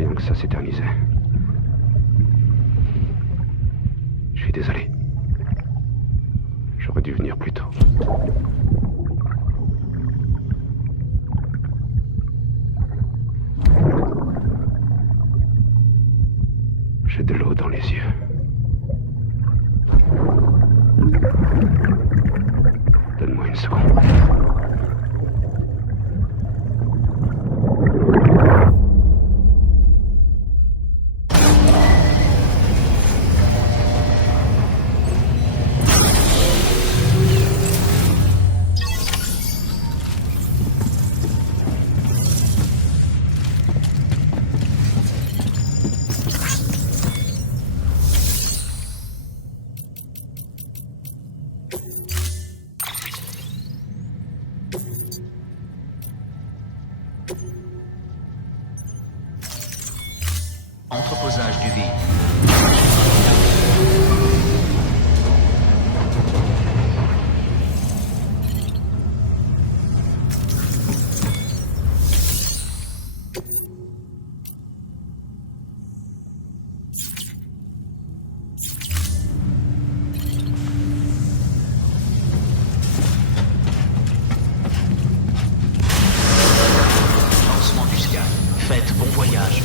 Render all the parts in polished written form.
voyant que ça s'éternisait. Je suis désolé. J'aurais dû venir plus tôt. J'ai de l'eau dans les yeux. Donne-moi une seconde. Entreposage du vide. Lancement du scan. Faites bon voyage.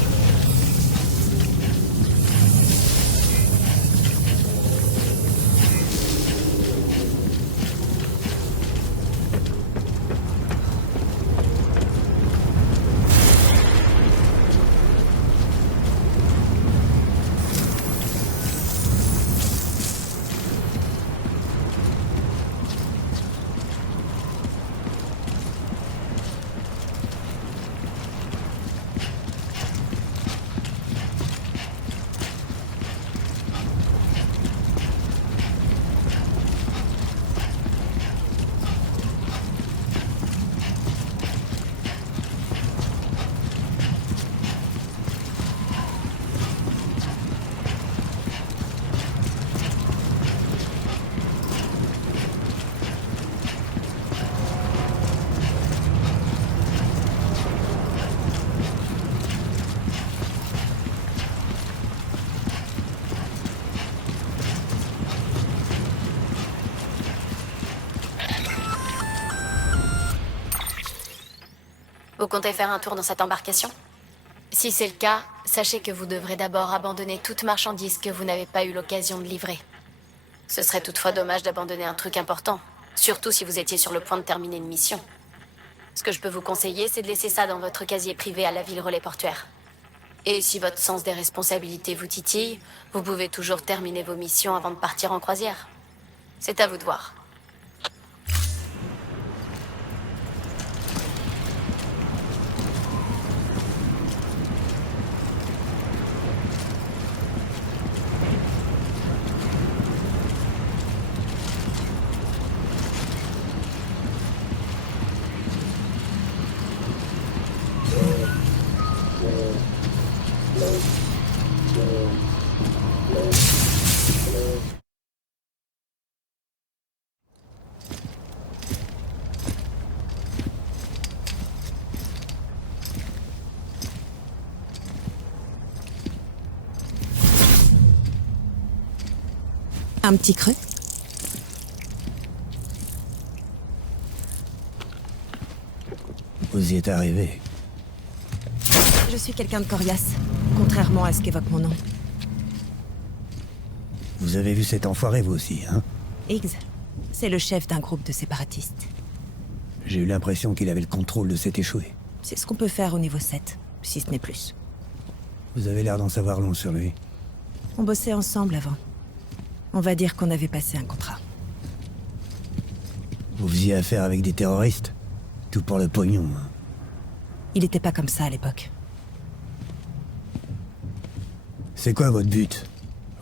Vous comptez faire un tour dans cette embarcation? Si c'est le cas, sachez que vous devrez d'abord abandonner toute marchandise que vous n'avez pas eu l'occasion de livrer. Ce serait toutefois dommage d'abandonner un truc important, surtout si vous étiez sur le point de terminer une mission. Ce que je peux vous conseiller, c'est de laisser ça dans votre casier privé à la ville relais portuaire. Et si votre sens des responsabilités vous titille, vous pouvez toujours terminer vos missions avant de partir en croisière. C'est à vous de voir. Un petit creux? Vous y êtes arrivé. Je suis quelqu'un de coriace, contrairement à ce qu'évoque mon nom. Vous avez vu cet enfoiré, vous aussi, hein? Higgs, c'est le chef d'un groupe de séparatistes. J'ai eu l'impression qu'il avait le contrôle de cet échoué. C'est ce qu'on peut faire au niveau 7, si ce n'est plus. Vous avez l'air d'en savoir long sur lui. On bossait ensemble avant. On va dire qu'on avait passé un contrat. Vous faisiez affaire avec des terroristes? Tout pour le pognon, hein. Il était pas comme ça à l'époque. C'est quoi votre but?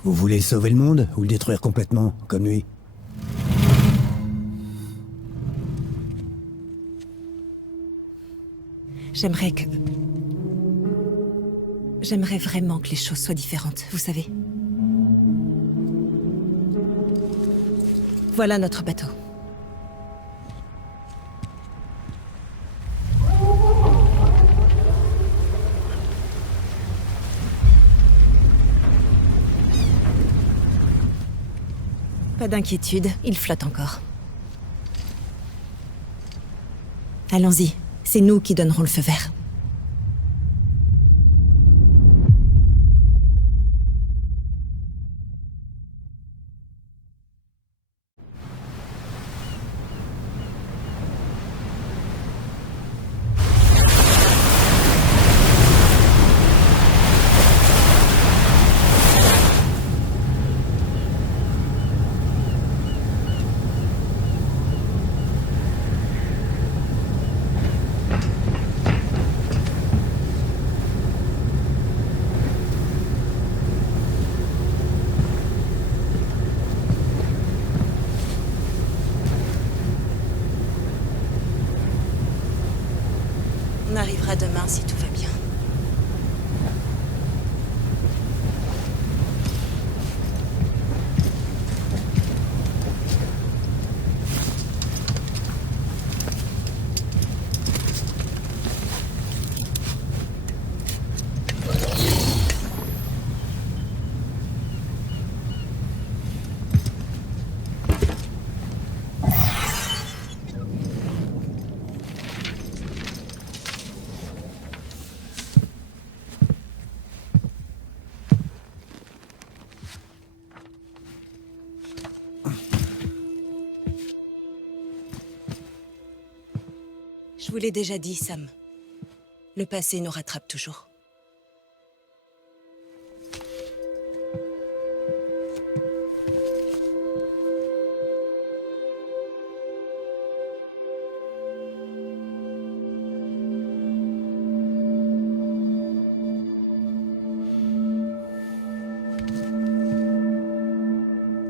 Vous voulez sauver le monde ou le détruire complètement, comme lui? J'aimerais vraiment que les choses soient différentes, vous savez. Voilà notre bateau. Pas d'inquiétude, il flotte encore. Allons-y, c'est nous qui donnerons le feu vert. On arrivera demain si tout va bien. Je vous l'ai déjà dit, Sam. Le passé nous rattrape toujours.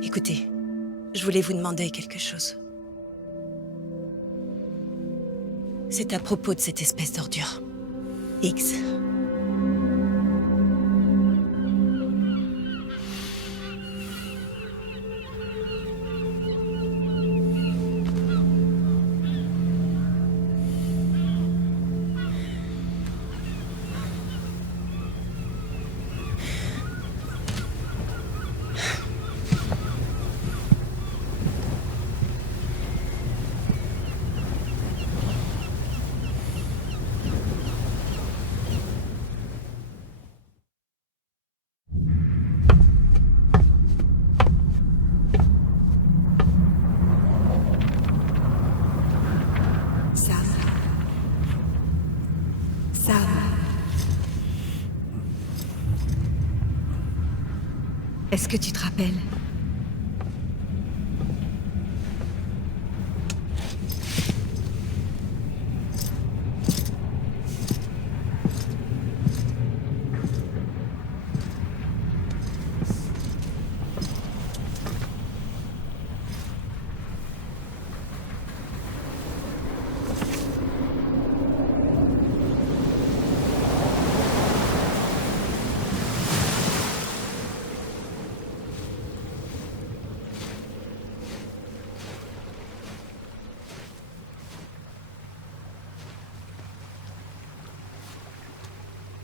Écoutez, je voulais vous demander quelque chose. C'est à propos de cette espèce d'ordure. X. Est-ce que tu te rappelles?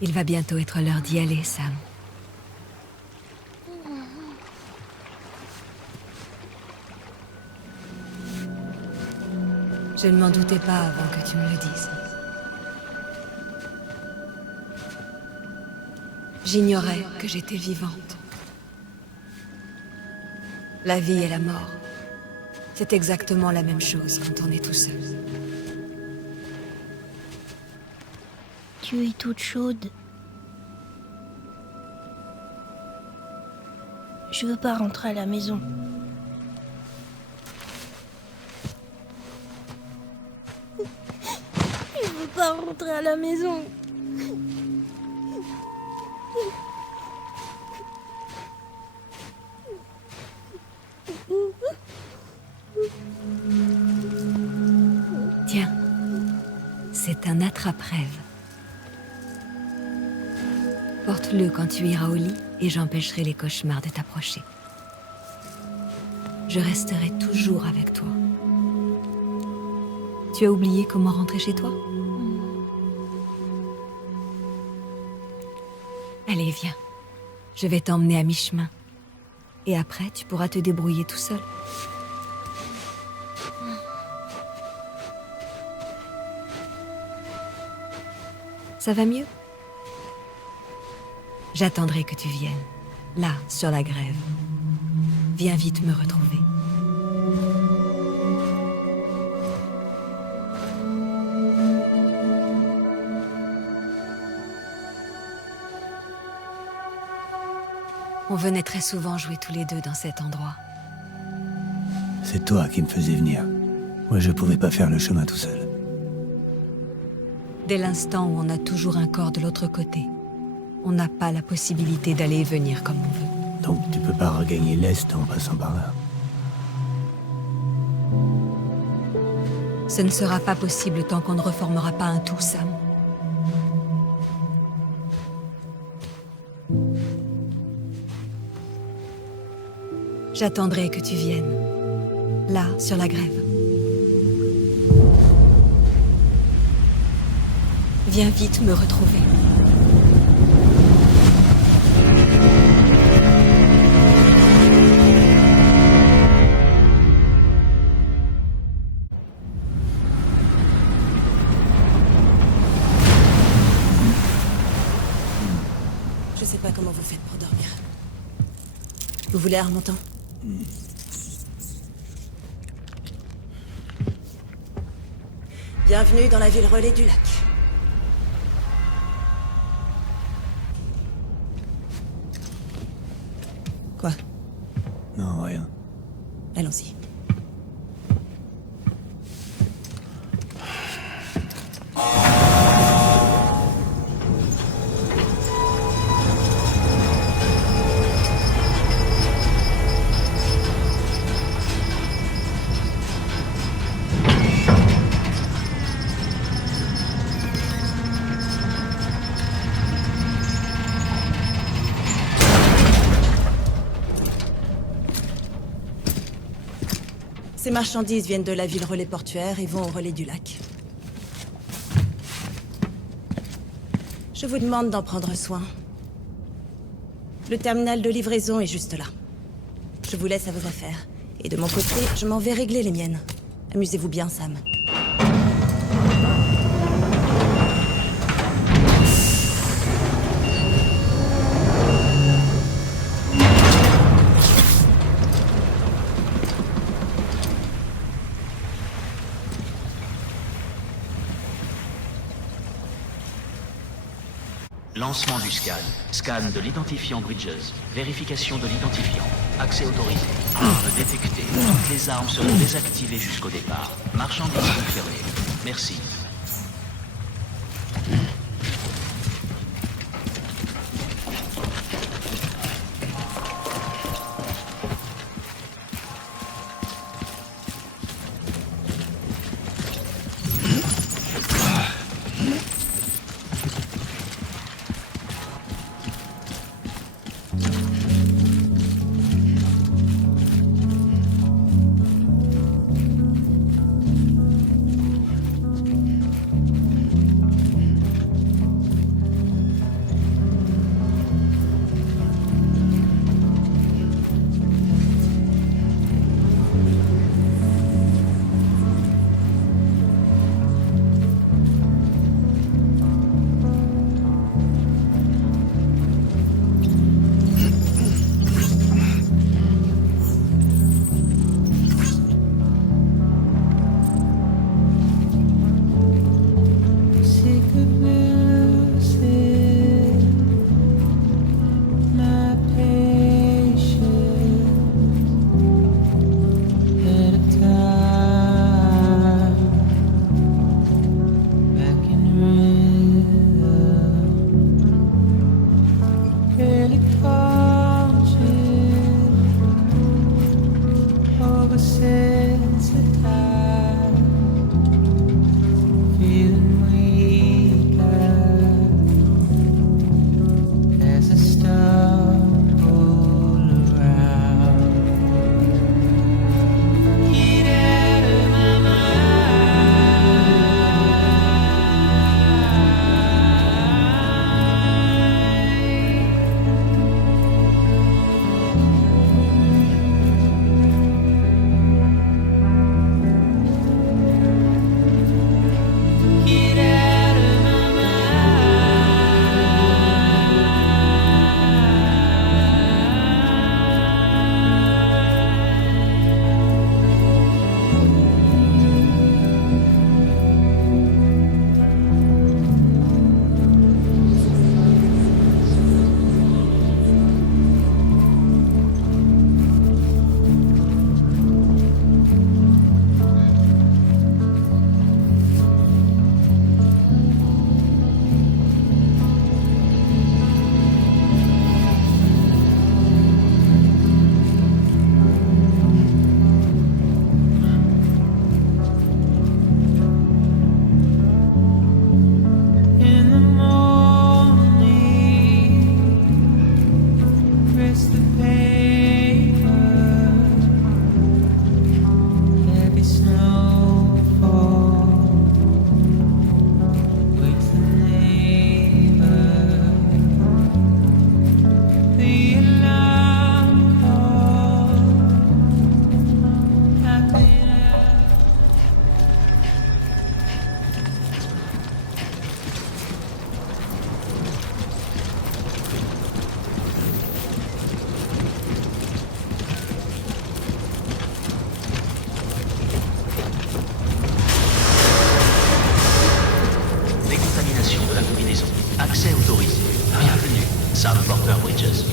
Il va bientôt être l'heure d'y aller, Sam. Je ne m'en doutais pas avant que tu me le dises. J'ignorais que j'étais vivante. La vie et la mort, c'est exactement la même chose quand on est tout seul. Tu es toute chaude. Je veux pas rentrer à la maison. Je veux pas rentrer à la maison. Tiens, c'est un attrape-rêve. Porte-le quand tu iras au lit et j'empêcherai les cauchemars de t'approcher. Je resterai toujours avec toi. Tu as oublié comment rentrer chez toi? Allez, viens. Je vais t'emmener à mi-chemin. Et après, tu pourras te débrouiller tout seul. Ça va mieux? J'attendrai que tu viennes. Là, sur la grève. Viens vite me retrouver. On venait très souvent jouer tous les deux dans cet endroit. C'est toi qui me faisais venir. Moi, je pouvais pas faire le chemin tout seul. Dès l'instant où on a toujours un corps de l'autre côté, on n'a pas la possibilité d'aller et venir comme on veut. Donc tu peux pas regagner l'Est en passant par là. Ce ne sera pas possible tant qu'on ne reformera pas un tout, Sam. J'attendrai que tu viennes. Là, sur la grève. Viens vite me retrouver. Je sais pas comment vous faites pour dormir. Vous voulez un remontant? Bienvenue dans la ville relais du lac. Quoi? Non, rien. Allons-y. Ces marchandises viennent de la ville relais portuaire et vont au relais du lac. Je vous demande d'en prendre soin. Le terminal de livraison est juste là. Je vous laisse à vos affaires. Et de mon côté, je m'en vais régler les miennes. Amusez-vous bien, Sam. Lancement du scan. Scan de l'identifiant Bridges. Vérification de l'identifiant. Accès autorisé. Armes détectées. Toutes les armes seront désactivées jusqu'au départ. Marchandises confirmées. Merci. Porter Bridges.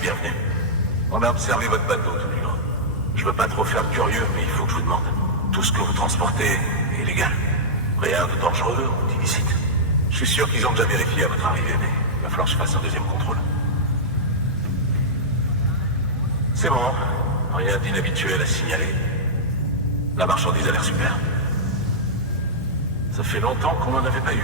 Bienvenue. On a observé votre bateau tout du long. Je veux pas trop faire le curieux, mais il faut que je vous demande. Tout ce que vous transportez est légal. Rien de dangereux ou d'illicite. Je suis sûr qu'ils ont déjà vérifié à votre arrivée, mais il va falloir que je fasse un deuxième contrôle. C'est bon. Rien d'inhabituel à signaler. La marchandise a l'air super. Ça fait longtemps qu'on n'en avait pas eu.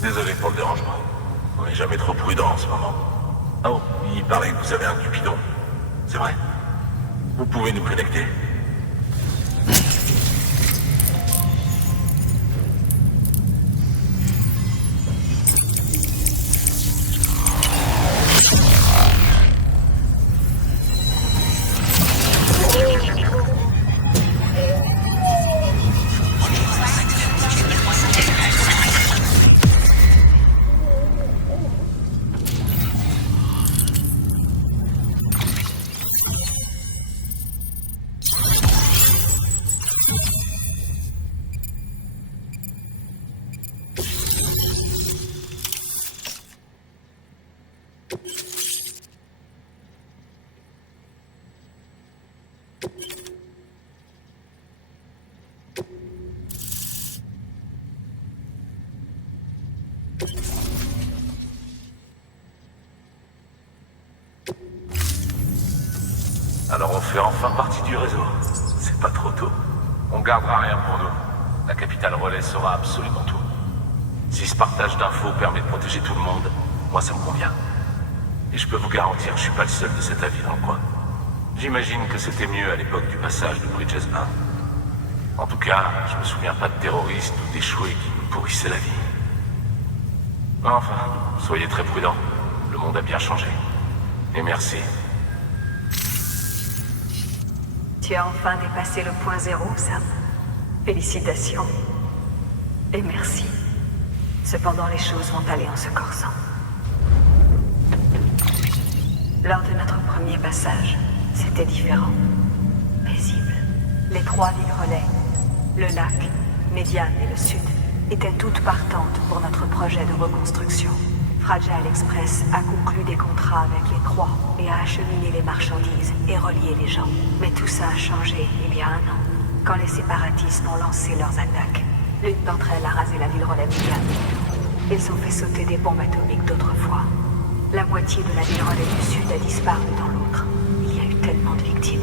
Désolé pour le dérangement. On n'est jamais trop prudent en ce moment. Oh, il paraît que vous avez un Cupidon. C'est vrai. Vous pouvez nous connecter? Alors on fait enfin partie du réseau. C'est pas trop tôt. On gardera rien pour nous. La capitale Relais saura absolument tout. Si ce partage d'infos permet de protéger tout le monde, moi ça me convient. Et je peux vous garantir que je suis pas le seul de cet avis dans le coin. J'imagine que c'était mieux à l'époque du passage de Bridges 1. En tout cas, je me souviens pas de terroristes ou d'échoués qui nous pourrissaient la vie. Enfin, soyez très prudents. Le monde a bien changé. Et merci. Tu as enfin dépassé le point zéro, Sam. Félicitations. Et merci. Cependant, les choses vont aller en se corsant. Lors de notre premier passage, c'était différent. Paisible. Les trois villes relais, le lac, Médiane et le sud, étaient toutes partantes pour notre projet de reconstruction. Fragile Express a conclu des contrats avec les trois et a acheminé les marchandises et relié les gens. Mais tout ça a changé il y a 1 an, quand les séparatistes ont lancé leurs attaques. L'une d'entre elles a rasé la ville relais Médiane. Ils ont fait sauter des bombes atomiques d'autrefois. La moitié de la ville relais du sud a disparu dans l'autre. Il y a eu tellement de victimes.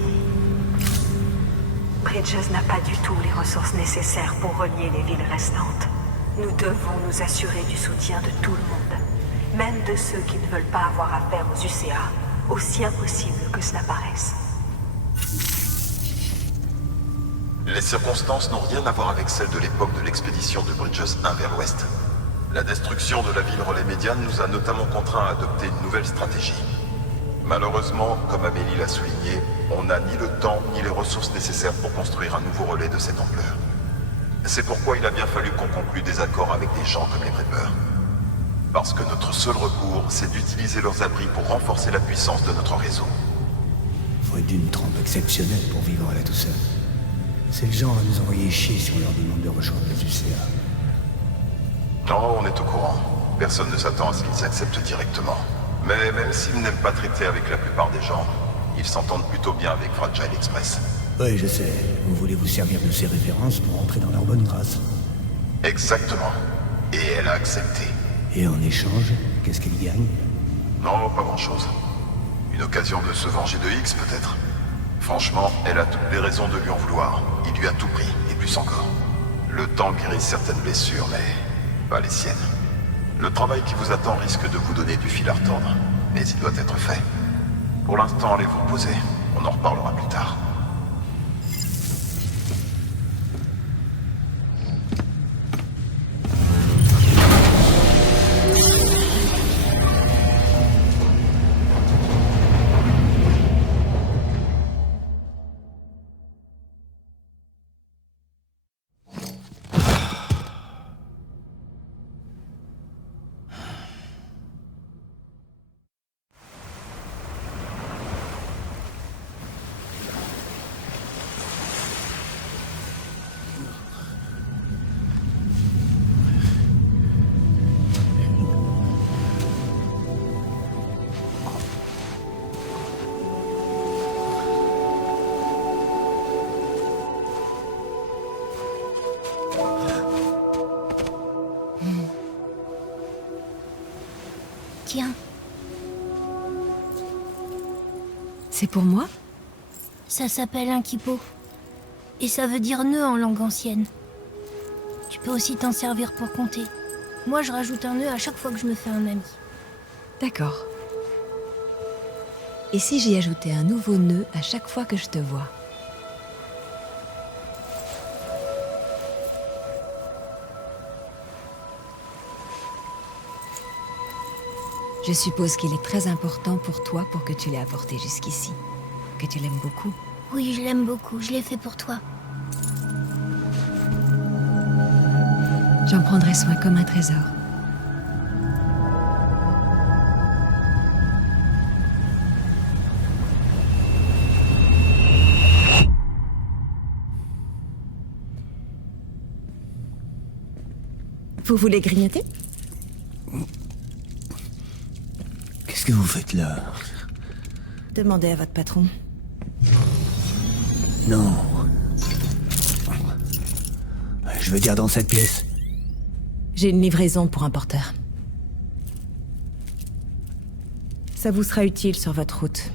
Bridges n'a pas du tout les ressources nécessaires pour relier les villes restantes. Nous devons nous assurer du soutien de tout le monde, même de ceux qui ne veulent pas avoir affaire aux UCA. aussi impossible que cela paraisse. Les circonstances n'ont rien à voir avec celles de l'époque de l'expédition de Bridges 1 vers l'ouest. La destruction de la ville relais médiane nous a notamment contraints à adopter une nouvelle stratégie. Malheureusement, comme Amélie l'a souligné, on n'a ni le temps ni les ressources nécessaires pour construire un nouveau relais de cette ampleur. C'est pourquoi il a bien fallu qu'on conclue des accords avec des gens comme les Preppers. Parce que notre seul recours, c'est d'utiliser leurs abris pour renforcer la puissance de notre réseau. Faut être d'une trempe exceptionnelle pour vivre là tout seul. C'est le genre à nous envoyer chier si on leur demande de rejoindre les UCA. Non, on est au courant. Personne ne s'attend à ce qu'ils acceptent directement. Mais même s'ils n'aiment pas traiter avec la plupart des gens, ils s'entendent plutôt bien avec Fragile Express. Oui, je sais. Vous voulez vous servir de ces références pour entrer dans leur bonne grâce. Exactement. Et elle a accepté. Et en échange, qu'est-ce qu'elle gagne? Non, pas grand-chose. Une occasion de se venger de X, peut-être. Franchement, elle a toutes les raisons de lui en vouloir. Il lui a tout pris, et plus encore. Le temps guérit certaines blessures, mais pas les siennes. Le travail qui vous attend risque de vous donner du fil à retordre, mais il doit être fait. Pour l'instant, allez vous reposer. On en reparlera plus tard. Tiens, C'est pour moi? ça s'appelle un kippo. Et ça veut dire nœud en langue ancienne. Tu peux aussi t'en servir pour compter. Moi, je rajoute un nœud à chaque fois que je me fais un ami. D'accord. Et si j'y ajoutais un nouveau nœud à chaque fois que je te vois? Je suppose qu'il est très important pour toi pour que tu l'aies apporté jusqu'ici. Que tu l'aimes beaucoup. Oui, je l'aime beaucoup. Je l'ai fait pour toi. J'en prendrai soin comme un trésor. Vous voulez grignoter? Qu'est-ce que vous faites là? Demandez à votre patron. Non. Je veux dire dans cette pièce. J'ai une livraison pour un porteur. Ça vous sera utile sur votre route.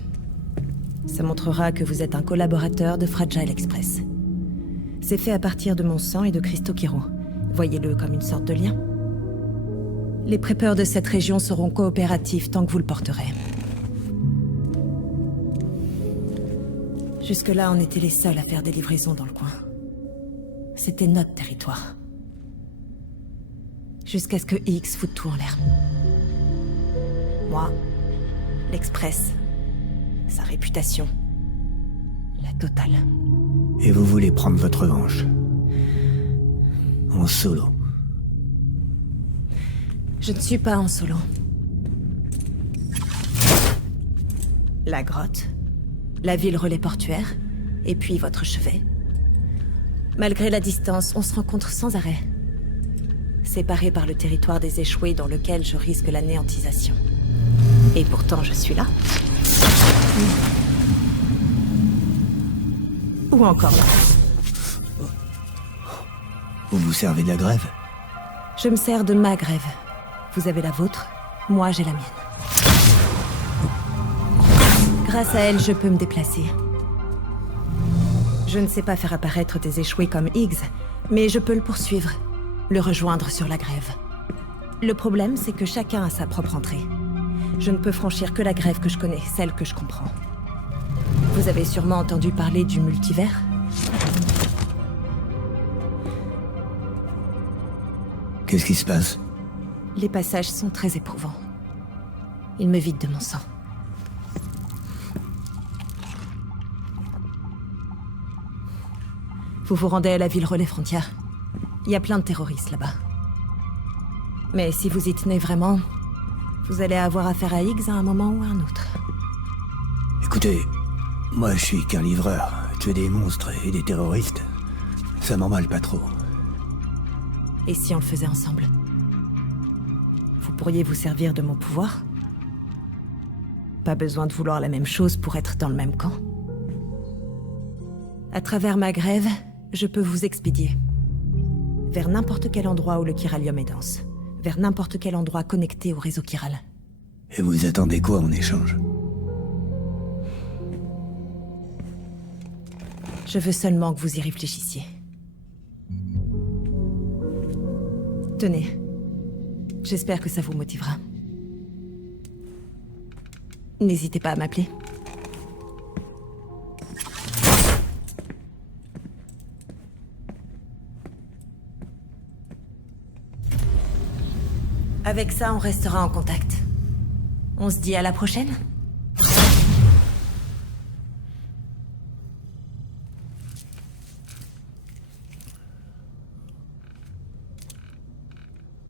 Ça montrera que vous êtes un collaborateur de Fragile Express. C'est fait à partir de mon sang et de cristaux Kiro. Voyez-le comme une sorte de lien. Les Preppers de cette région seront coopératifs tant que vous le porterez. Jusque-là, on était les seuls à faire des livraisons dans le coin. C'était notre territoire. Jusqu'à ce que X foute tout en l'air. Moi, l'Express, sa réputation, la totale. Et vous voulez prendre votre revanche. En solo. Je ne suis pas en solo. La grotte, la ville relais portuaire, et puis votre chevet. Malgré la distance, on se rencontre sans arrêt. Séparés par le territoire des échoués dans lequel je risque l'anéantisation. Et pourtant, je suis là. Ou encore là. Vous vous servez de la grève? Je me sers de ma grève. Vous avez la vôtre, moi j'ai la mienne. Grâce à elle, je peux me déplacer. Je ne sais pas faire apparaître des échoués comme Higgs, mais je peux le poursuivre, le rejoindre sur la grève. Le problème, c'est que chacun a sa propre entrée. Je ne peux franchir que la grève que je connais, celle que je comprends. Vous avez sûrement entendu parler du multivers? Qu'est-ce qui se passe? Les passages sont très éprouvants. Ils me vident de mon sang. Vous vous rendez à la ville Relais Frontière. Il y a plein de terroristes là-bas. Mais si vous y tenez vraiment, vous allez avoir affaire à Higgs à un moment ou à un autre. Écoutez, moi je suis qu'un livreur. Tuer des monstres et des terroristes, ça m'emballe pas trop. Et si on le faisait ensemble? Vous pourriez vous servir de mon pouvoir? Pas besoin de vouloir la même chose pour être dans le même camp. À travers ma grève, je peux vous expédier. Vers n'importe quel endroit où le chiralium est dense. Vers n'importe quel endroit connecté au réseau chiral. Et vous attendez quoi en échange? Je veux seulement que vous y réfléchissiez. Tenez. J'espère que ça vous motivera. N'hésitez pas à m'appeler. Avec ça, on restera en contact. On se dit à la prochaine ?